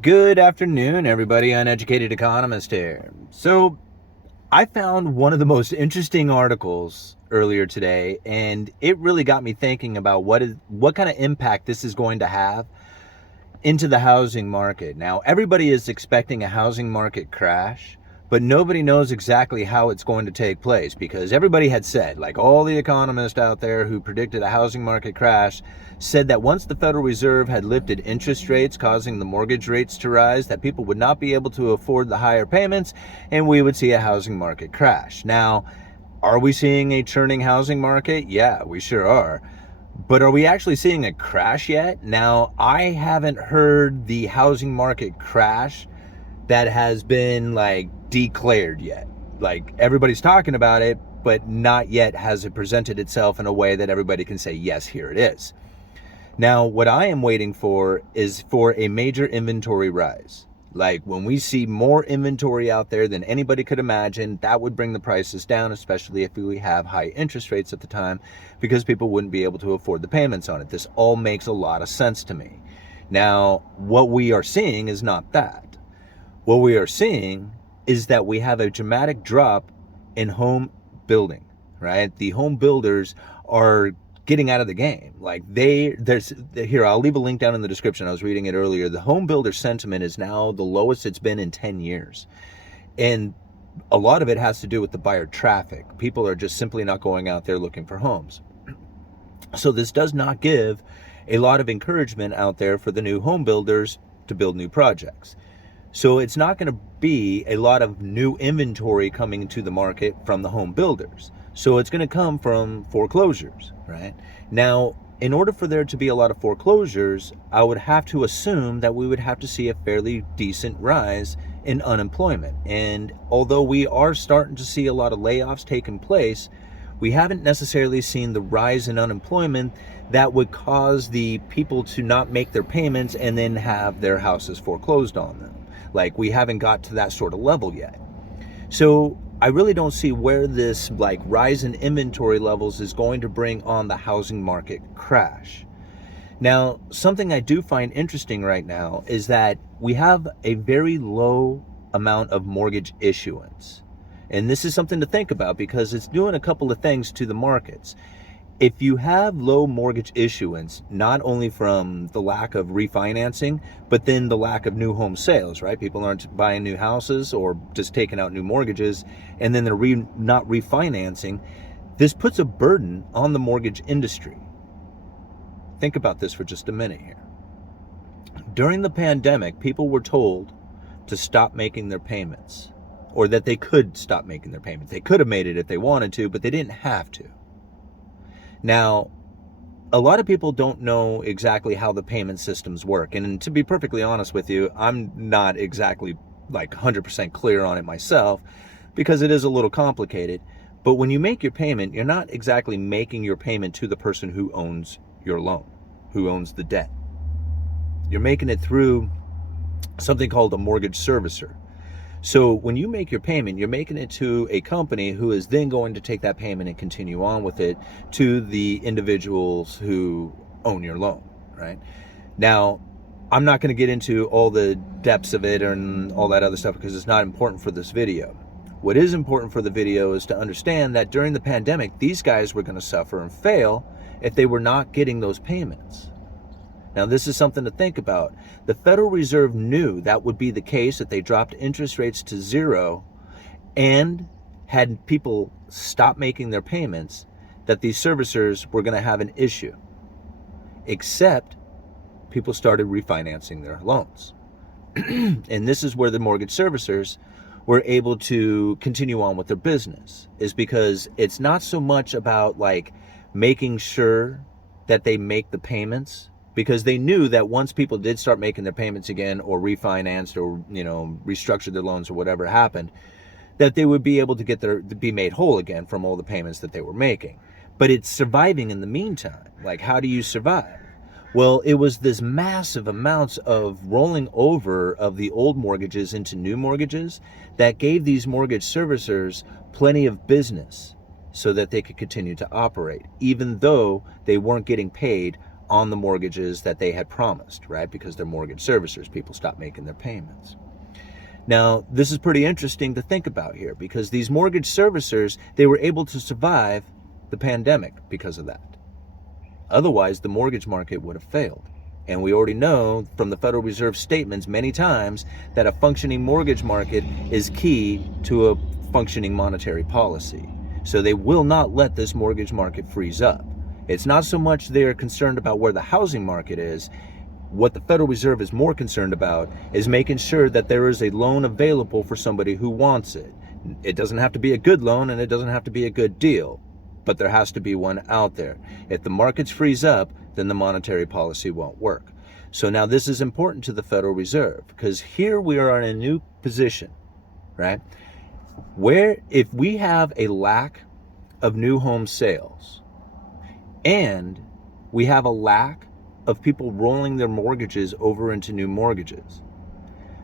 Good afternoon, everybody. Uneducated Economist here. So, I found one of the most interesting articles earlier today, and it really got me thinking about what kind of impact this is going to have into the housing market. Now, everybody is expecting a housing market crash, but nobody knows exactly how it's going to take place, because everybody had said, like all the economists out there who predicted a housing market crash, said that once the Federal Reserve had lifted interest rates, causing the mortgage rates to rise, that people would not be able to afford the higher payments, and we would see a housing market crash. Now, are we seeing a churning housing market? Yeah, we sure are. But are we actually seeing a crash yet? Now, I haven't heard the housing market crash that has been like declared yet. Like, everybody's talking about it, but not yet has it presented itself in a way that everybody can say, yes, here it is. Now, what I am waiting for is for a major inventory rise. Like, when we see more inventory out there than anybody could imagine, that would bring the prices down, especially if we have high interest rates at the time, because people wouldn't be able to afford the payments on it. This all makes a lot of sense to me. Now, what we are seeing is not that. What we are seeing is that we have a dramatic drop in home building, right? The home builders are getting out of the game. Like, here, I'll leave a link down in the description. I was reading it earlier. The home builder sentiment is now the lowest it's been in 10 years. And a lot of it has to do with the buyer traffic. People are just simply not going out there looking for homes. So this does not give a lot of encouragement out there for the new home builders to build new projects. So it's not going to be a lot of new inventory coming into the market from the home builders. So it's going to come from foreclosures, right? Now, in order for there to be a lot of foreclosures, I would have to assume that we would have to see a fairly decent rise in unemployment. And although we are starting to see a lot of layoffs taking place, we haven't necessarily seen the rise in unemployment that would cause the people to not make their payments and then have their houses foreclosed on them. Like, we haven't got to that sort of level yet. So I really don't see where this rise in inventory levels is going to bring on the housing market crash. Now, something I do find interesting right now is that we have a very low amount of mortgage issuance. And this is something to think about because it's doing a couple of things to the markets. If you have low mortgage issuance, not only from the lack of refinancing, but then the lack of new home sales, right? People aren't buying new houses or just taking out new mortgages, and then they're not refinancing. This puts a burden on the mortgage industry. Think about this for just a minute here. During the pandemic, people were told to stop making their payments, or that they could stop making their payments. They could have made it if they wanted to, but they didn't have to. Now, a lot of people don't know exactly how the payment systems work. And to be perfectly honest with you, I'm not exactly 100% clear on it myself because it is a little complicated. But when you make your payment, you're not exactly making your payment to the person who owns your loan, who owns the debt. You're making it through something called a mortgage servicer. So when you make your payment, you're making it to a company who is then going to take that payment and continue on with it to the individuals who own your loan, right? Now, I'm not going to get into all the depths of it and all that other stuff because it's not important for this video. What is important for the video is to understand that during the pandemic, these guys were going to suffer and fail if they were not getting those payments. Now, this is something to think about. The Federal Reserve knew that would be the case if they dropped interest rates to zero and had people stop making their payments, that these servicers were going to have an issue. Except people started refinancing their loans. And this is where the mortgage servicers were able to continue on with their business, is because it's not so much about making sure that they make the payments, because they knew that once people did start making their payments again or refinanced or restructured their loans or whatever happened, that they would be able to be made whole again from all the payments that they were making. But it's surviving in the meantime. How do you survive? Well, it was this massive amounts of rolling over of the old mortgages into new mortgages that gave these mortgage servicers plenty of business so that they could continue to operate, even though they weren't getting paid on the mortgages that they had promised, right? Because they're mortgage servicers, people stopped making their payments. Now, this is pretty interesting to think about here because these mortgage servicers, they were able to survive the pandemic because of that. Otherwise, the mortgage market would have failed. And we already know from the Federal Reserve statements many times that a functioning mortgage market is key to a functioning monetary policy. So they will not let this mortgage market freeze up. It's not so much they're concerned about where the housing market is. What the Federal Reserve is more concerned about is making sure that there is a loan available for somebody who wants it. It doesn't have to be a good loan and it doesn't have to be a good deal, but there has to be one out there. If the markets freeze up, then the monetary policy won't work. So now this is important to the Federal Reserve because here we are in a new position, right? Where if we have a lack of new home sales and we have a lack of people rolling their mortgages over into new mortgages,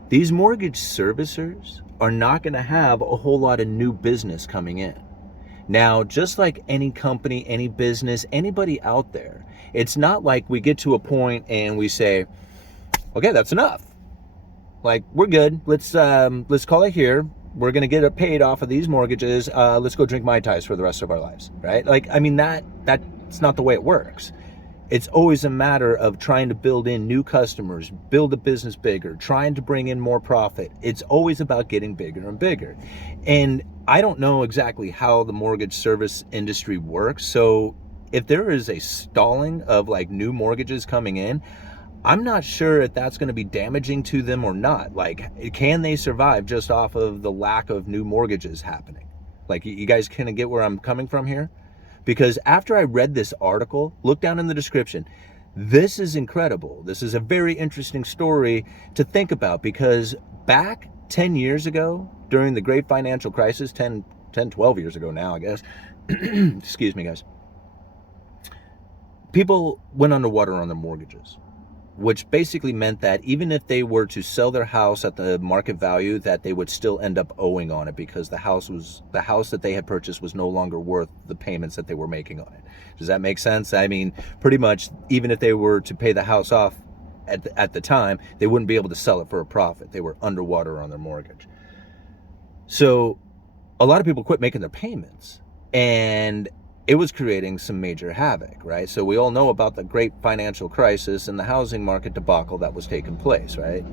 these mortgage servicers are not going to have a whole lot of new business coming in. Now, just like any company, any business, anybody out there, it's not like we get to a point and we say, okay, that's enough. Like, we're good. Let's call it here. We're going to get it paid off of these mortgages. Let's go drink Mai Tais for the rest of our lives, right? Like, I mean, that's not the way it works. It's always a matter of trying to build in new customers, build a business bigger, trying to bring in more profit. It's always about getting bigger and bigger. And I don't know exactly how the mortgage service industry works. So if there is a stalling of like new mortgages coming in, I'm not sure if that's going to be damaging to them or not. Like, can they survive just off of the lack of new mortgages happening? Like, you guys kind of get where I'm coming from here? Because after I read this article, look down in the description. This is incredible. This is a very interesting story to think about because back 10 years ago, during the great financial crisis, 12 years ago now, I guess, excuse me, guys, people went underwater on their mortgages, which basically meant that even if they were to sell their house at the market value, that they would still end up owing on it because the house that they had purchased was no longer worth the payments that they were making on it. Does that make sense? I mean, pretty much, even if they were to pay the house off at the time, they wouldn't be able to sell it for a profit. They were underwater on their mortgage. So a lot of people quit making their payments, and it was creating some major havoc, right? So we all know about the great financial crisis and the housing market debacle that was taking place, right?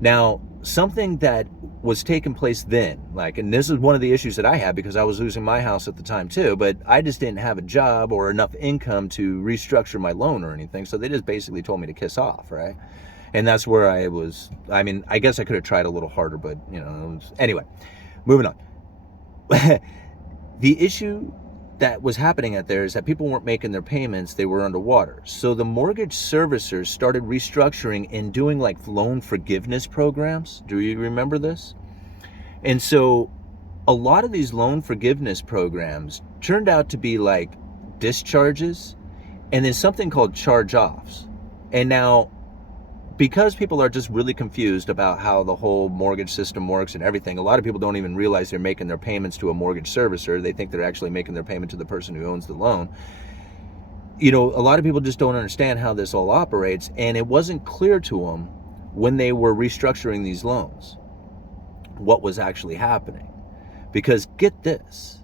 Now, something that was taking place then, like, and this is one of the issues that I had because I was losing my house at the time too, but I just didn't have a job or enough income to restructure my loan or anything. So they just basically told me to kiss off, right? And that's where I was. I mean, I guess I could have tried a little harder, but you know, anyway, moving on. The issue that was happening out there is that people weren't making their payments, they were underwater. So the mortgage servicers started restructuring and doing like loan forgiveness programs. Do you remember this? And so a lot of these loan forgiveness programs turned out to be like discharges and then something called charge-offs. And now, because people are just really confused about how the whole mortgage system works and everything, a lot of people don't even realize they're making their payments to a mortgage servicer. They think they're actually making their payment to the person who owns the loan. You know, a lot of people just don't understand how this all operates, and it wasn't clear to them when they were restructuring these loans what was actually happening. Because get this,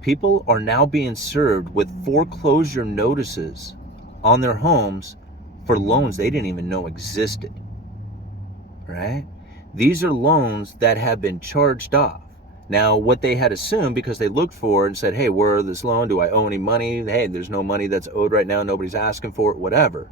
people are now being served with foreclosure notices on their homes for loans they didn't even know existed, right? These are loans that have been charged off. Now, what they had assumed, because they looked for it and said, hey, where is this loan? Do I owe any money? Hey, there's no money that's owed right now. Nobody's asking for it, whatever.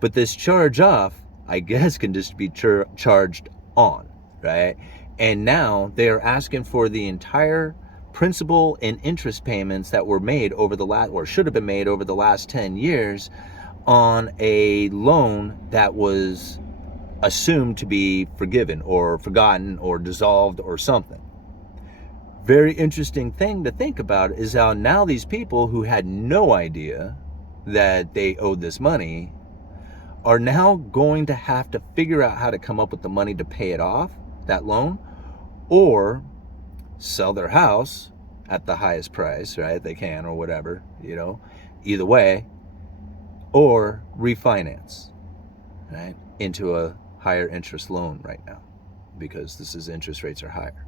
But this charge off, I guess, can just be charged on, right? And now they are asking for the entire principal and interest payments that were made over the last, or should have been made over the last 10 years on a loan that was assumed to be forgiven or forgotten or dissolved or something. Very interesting thing to think about is how now these people who had no idea that they owed this money are now going to have to figure out how to come up with the money to pay it off, that loan, or sell their house at the highest price, right, they can, or whatever, you know, either way, or refinance, right, into a higher interest loan right now, because interest rates are higher.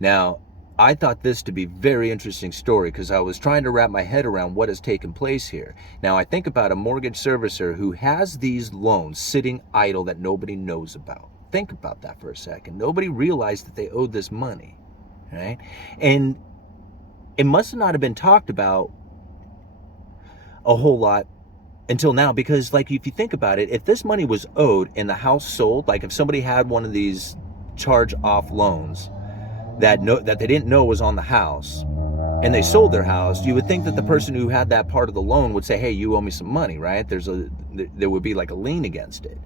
Now, I thought this to be very interesting story because I was trying to wrap my head around what has taken place here. Now, I think about a mortgage servicer who has these loans sitting idle that nobody knows about. Think about that for a second. Nobody realized that they owed this money, right? And it must not have been talked about a whole lot until now, because like if you think about it, if this money was owed and the house sold, like if somebody had one of these charge off loans that they didn't know was on the house and they sold their house, you would think that the person who had that part of the loan would say, hey, you owe me some money, right? There would be like a lien against it.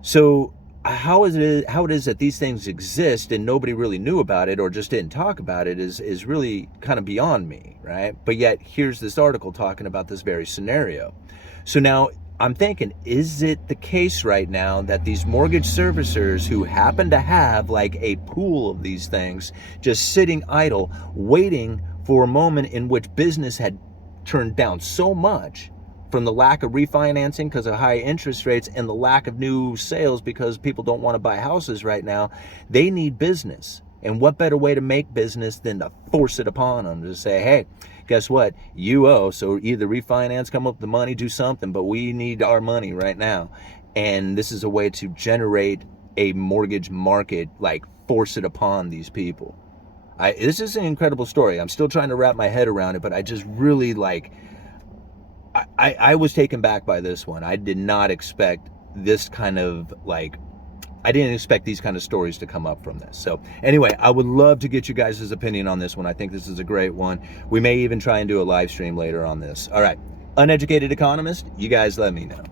So how it is that these things exist and nobody really knew about it or just didn't talk about it is really kind of beyond me, right? But yet here's this article talking about this very scenario. So now I'm thinking, is it the case right now that these mortgage servicers who happen to have like a pool of these things just sitting idle, waiting for a moment in which business had turned down so much from the lack of refinancing because of high interest rates and the lack of new sales because people don't want to buy houses right now, they need business. And what better way to make business than to force it upon them, to say, hey, guess what? You owe, so either refinance, come up with the money, do something, but we need our money right now. And this is a way to generate a mortgage market, like force it upon these people. This is an incredible story. I'm still trying to wrap my head around it, but I just really I was taken back by this one. I did not expect this kind of I didn't expect these kind of stories to come up from this. So anyway, I would love to get you guys' opinion on this one. I think this is a great one. We may even try and do a live stream later on this. All right, Uneducated Economist, you guys let me know.